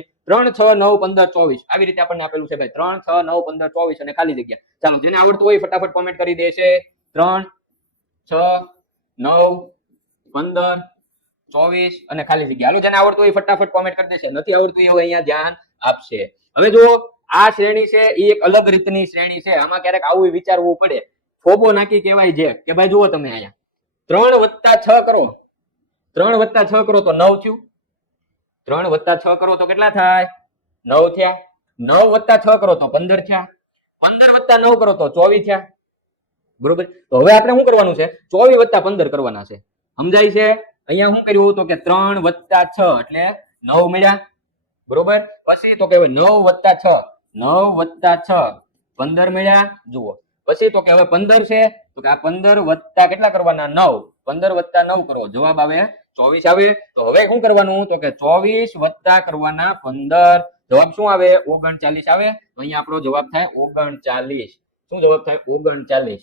3 6 9 15 24 આવી રીતે આપણને આપેલું છે ભાઈ 3 6 9 15 24 અને ખાલી જગ્યા. ચાલો જેને આવડતું હોય ફટાફટ કોમેન્ટ કરી દેશે 3 6 9 15 24 અને ખાલી જગ્યા. હાલો જેને આવડતું હોય ફટાફટ કોમેન્ટ કરી દેશે, નથી આવડતું એ અહીંયા ધ્યાન આપશે. હવે જો આ શ્રેણી છે એ એક અલગ રીતની શ્રેણી છે. આમાં ક્યારેક આવું વિચારવું પડે. ફોબો નાકી કહેવાય છે કે ભાઈ જુઓ તમે અહીંયા 3 + 6 કરો, 3 + 6 કરો તો 9 થયું. 3 + 6 કરો તો કેટલા થાય? 9 થયા. 9 + 6 કરો તો 15 થયા. 15 + 9 કરો તો 24 થયા. બરોબર. તો હવે આપણે શું કરવાનું છે? 24 + 15 કરવાના છે. સમજાય છે? અહીંયા શું કર્યું તો કે 3 + 6 એટલે 9 મળ્યા. બરોબર. પછી તો કે 9 + 6 9 + 6 15 મળ્યા. જુઓ પછી તો કે હવે 15 છે તો કે આ 15 વત્તા કેટલા કરવાના? 9. 15 + 9 કરો, જવાબ આવે 24 આવે. તો હવે શું કરવાનું તો કે 24 વત્તા કરવાના 15, જવાબ શું આવે? 39 આવે. તો અહીંયા આપણો જવાબ થાય 39. શું જવાબ થાય? 39.